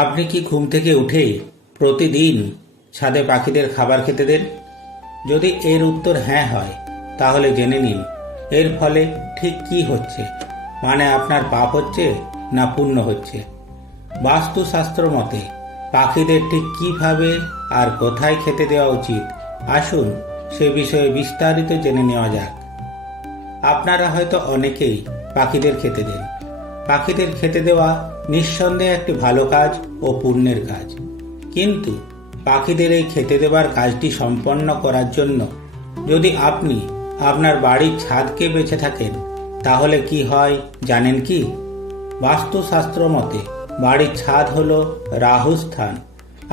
আপনি কি ঘুম থেকে উঠে প্রতিদিন ছাদে পাখিদের খাবার খেতে দেন? যদি এর উত্তর হ্যাঁ হয়, তাহলে জেনে নিন এর ফলে ঠিক কি হচ্ছে। মানে আপনার পাপ হচ্ছে না পুণ্য হচ্ছে। বাস্তুশাস্ত্র মতে পাখিদের ঠিক কিভাবে আর কোথায় খেতে দেওয়া উচিত, আসুন সে বিষয়ে বিস্তারিত জেনে নেওয়া যাক। আপনারা হয়তো অনেকেই পাখিদের খেতে দেন। পাখিদের খেতে দেওয়া নিঃসন্দেহে একটি ভালো কাজ ও পুণ্যের কাজ। কিন্তু পাখিদের এই খেতে দেবার কাজটি সম্পন্ন করার জন্য যদি আপনি আপনার বাড়ির ছাদকে বেঁচে থাকেন, তাহলে কি হয় জানেন কি? বাস্তুশাস্ত্র মতে বাড়ির ছাদ হলো রাহু স্থান,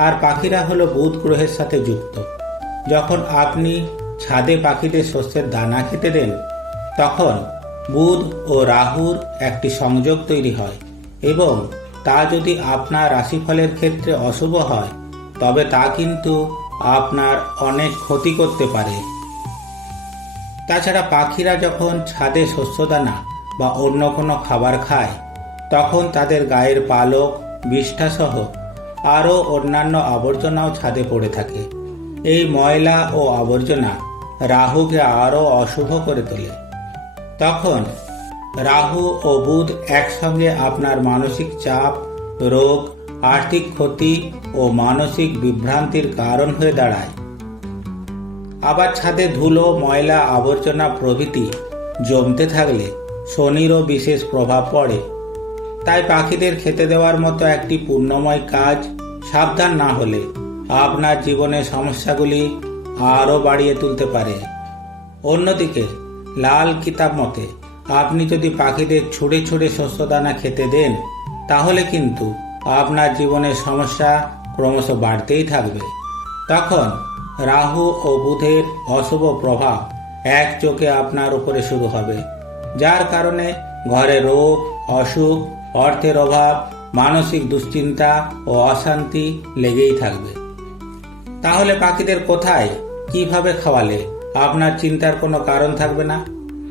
আর পাখিরা হলো বুধ গ্রহের সাথে যুক্ত। যখন আপনি ছাদে পাখিদের শস্যের দানা খেতে দেন, তখন বুধ ও রাহুর একটি সংযোগ তৈরি হয়, এবং তা যদি আপনার রাশিফলের ক্ষেত্রে অশুভ হয়, তবে তা কিন্তু আপনার অনেক ক্ষতি করতে পারে। তাছাড়া পাখিরা যখন ছাদে শস্যদানা বা অন্য কোনো খাবার খায়, তখন তাদের গায়ের পালক, বিষ্ঠাসহ আরও অন্যান্য আবর্জনাও ছাদে পড়ে থাকে। এই ময়লা ও আবর্জনা রাহুকে আরও অশুভ করে তোলে। তখন রাহু ও বুধ একসঙ্গে আপনার মানসিক চাপ, রোগ, আর্থিক ক্ষতি ও মানসিক বিভ্রান্তির কারণ হয়ে দাঁড়ায়। আবার ছাদে ধুলো, ময়লা, আবর্জনা প্রভৃতি জমতে থাকলে শনিরও বিশেষ প্রভাব পড়ে। তাই পাখিদের খেতে দেওয়ার মতো একটি পুণ্যময় কাজ সাবধান না হলে আপনার জীবনের সমস্যাগুলি আরও বাড়িয়ে তুলতে পারে। অন্যদিকে লাল কিতাব মতে আপনি যদি পাখিদের ছুঁড়ে ছুঁড়ে শস্যদানা খেতে দেন, তাহলে কিন্তু আপনার জীবনের সমস্যা ক্রমশ বাড়তেই থাকবে। তখন রাহু ও বুধের অশুভ প্রভাব একযোগে আপনার উপরে শুরু হবে, যার কারণে ঘরে রোগ, অসুখ, অর্থের অভাব, মানসিক দুশ্চিন্তা ও অশান্তি লেগেই থাকবে। তাহলে পাখিদের কোথায়, কিভাবে খাওয়ালে আপনার চিন্তার কোনো কারণ থাকবে না?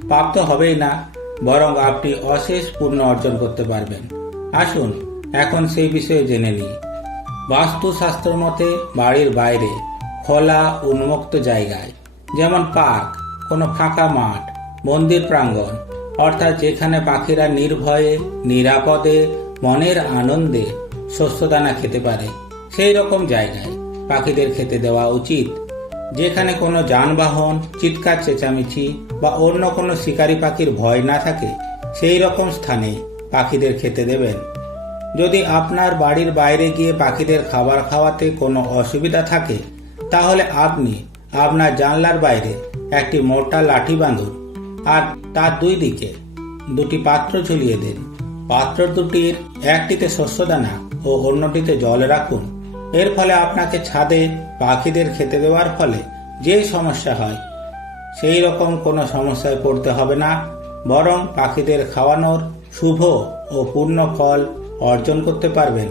পাপ তো হবেই না, বরং আপনি অশেষ পুণ্য অর্জন করতে পারবেন। আসুন এখন সেই বিষয়ে জেনে নিই। বাস্তুশাস্ত্র মতে বাড়ির বাইরে খোলা উন্মুক্ত জায়গায়, যেমন পার্ক, কোনো ফাঁকা মাঠ, মন্দির প্রাঙ্গণ, অর্থাৎ যেখানে পাখিরা নির্ভয়ে, নিরাপদে, মনের আনন্দে শস্যদানা খেতে পারে, সেই রকম জায়গায় পাখিদের খেতে দেওয়া উচিত। যেখানে কোনো যানবাহন, চিৎকার চেঁচামেচি বা অন্য কোনো শিকারী পাখির ভয় না থাকে, সেই রকম স্থানে পাখিদের খেতে দেবেন। যদি আপনার বাড়ির বাইরে গিয়ে পাখিদের খাবার খাওয়াতে কোনো অসুবিধা থাকে, তাহলে আপনি আপনার জানলার বাইরে একটি মোটা লাঠি বাঁধুন, আর তার দুই দিকে দুটি পাত্র ঝুলিয়ে দিন। পাত্র দুটির একটিতে শস্যদানা ও অন্যটিতে জল রাখুন। এর ফলে আপনাকে ছাদে পাখিদের খেতে দেওয়ার ফলে যে সমস্যা হয়, সেই রকম কোনো সমস্যায় পড়তে হবে না, বরং পাখিদের খাওয়ানোর শুভ ও পূর্ণ ফল অর্জন করতে পারবেন।